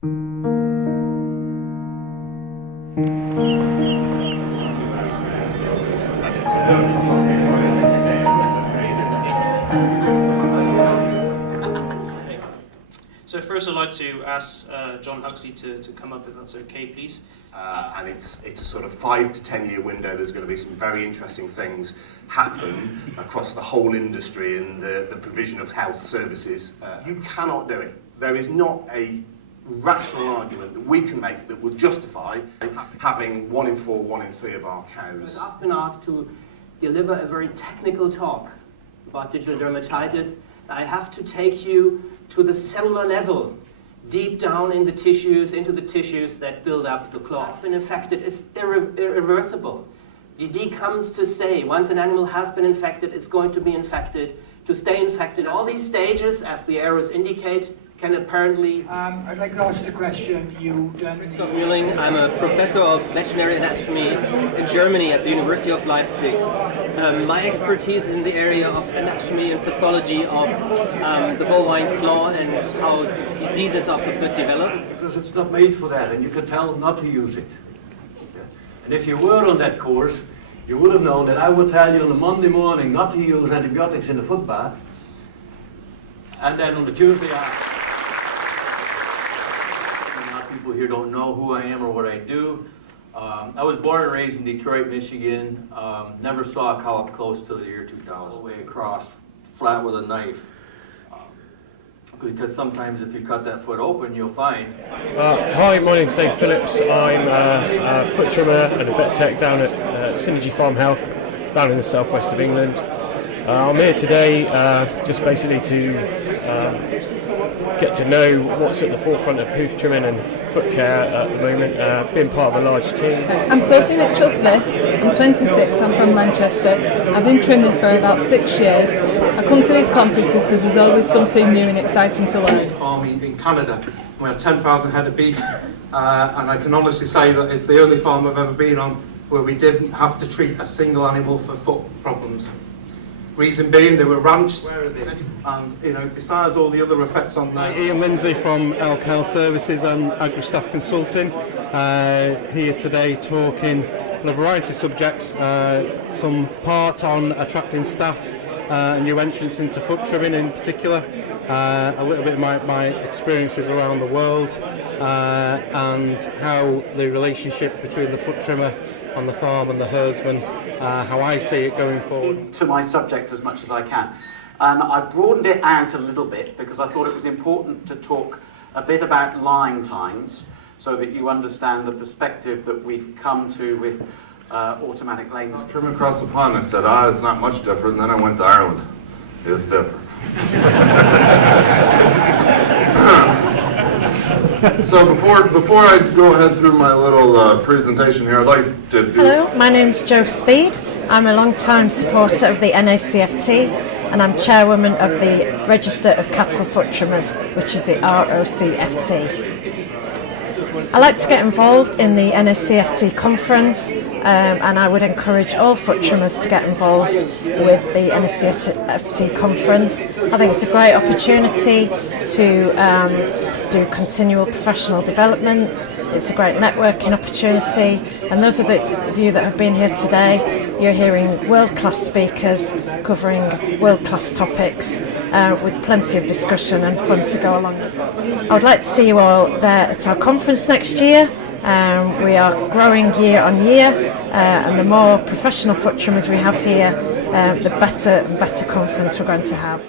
So first I'd like to ask John Huxley to come up, if that's okay, please. And it's a sort of 5 to 10 year window. There's going to be some very interesting things happen across the whole industry in the provision of health services. You cannot do it. There is not a rational argument that we can make that would justify having 1 in 4, 1 in 3 of our cows. I've been asked to deliver a very technical talk about digital dermatitis. I have to take you to the cellular level, deep down in the tissues, into the tissues that build up the clot. Has been infected is irreversible. DD comes to stay. Once an animal has been infected, it's going to be infected, to stay infected. All these stages, as the arrows indicate, can apparently... I'd like to ask the question you've done... I'm a professor of veterinary anatomy in Germany at the University of Leipzig. My expertise is in the area of anatomy and pathology of the bovine claw and how diseases of the foot develop. Because it's not made for that, and you can tell not to use it. And if you were on that course, you would have known that I would tell you on a Monday morning not to use antibiotics in the foot bath, and then on the Tuesday after. People here don't know who I am or what I do. I was born and raised in Detroit, Michigan. Never saw a cow up close till the year 2000. All the way across, flat with a knife. Because sometimes if you cut that foot open, you'll find... Hi, my name's Dave Phillips. I'm a foot trimmer and a vet tech down at Synergy Farm Health, down in the southwest of England. I'm here today just basically to get to know what's at the forefront of hoof trimming and foot care at the moment, being part of a large team. I'm Sophie Mitchell-Smith, I'm 26, I'm from Manchester. I've been trimming for about 6 years. I come to these conferences because there's always something new and exciting to learn. Farming in Canada, we had 10,000 head of beef, and I can honestly say that it's the only farm I've ever been on where we didn't have to treat a single animal for foot problems. Reason being, they were ranched, and besides all the other effects on there. Ian Lindsay from Health Services and Agri-Staff Consulting, here today talking on a variety of subjects, some part on attracting staff, new entrants into foot trimming in particular, a little bit of my experiences around the world, and how the relationship between the foot trimmer on the farm and the herdsman, how I see it going forward. To my subject as much as I can. I broadened it out a little bit because I thought it was important to talk a bit about lying times so that you understand the perspective that we've come to with automatic lane. Trim across the pond, I said, it's not much different, and then I went to Ireland. It's different. So before I go ahead through my little presentation here, I'd like to do... Hello, my name's Jo Speed. I'm a long-time supporter of the NACFT, and I'm chairwoman of the Register of Cattle Foot Trimmers, which is the ROCFT. I like to get involved in the NACFT conference, and I would encourage all foot trimmers to get involved with the NACFT conference. I think it's a great opportunity to do continual professional development. It's a great networking opportunity, and those of you that have been here today, you're hearing world-class speakers covering world-class topics with plenty of discussion and fun to go along. I would like to see you all there at our conference next year. We are growing year on year, and the more professional foot trimmers we have here, the better conference we're going to have.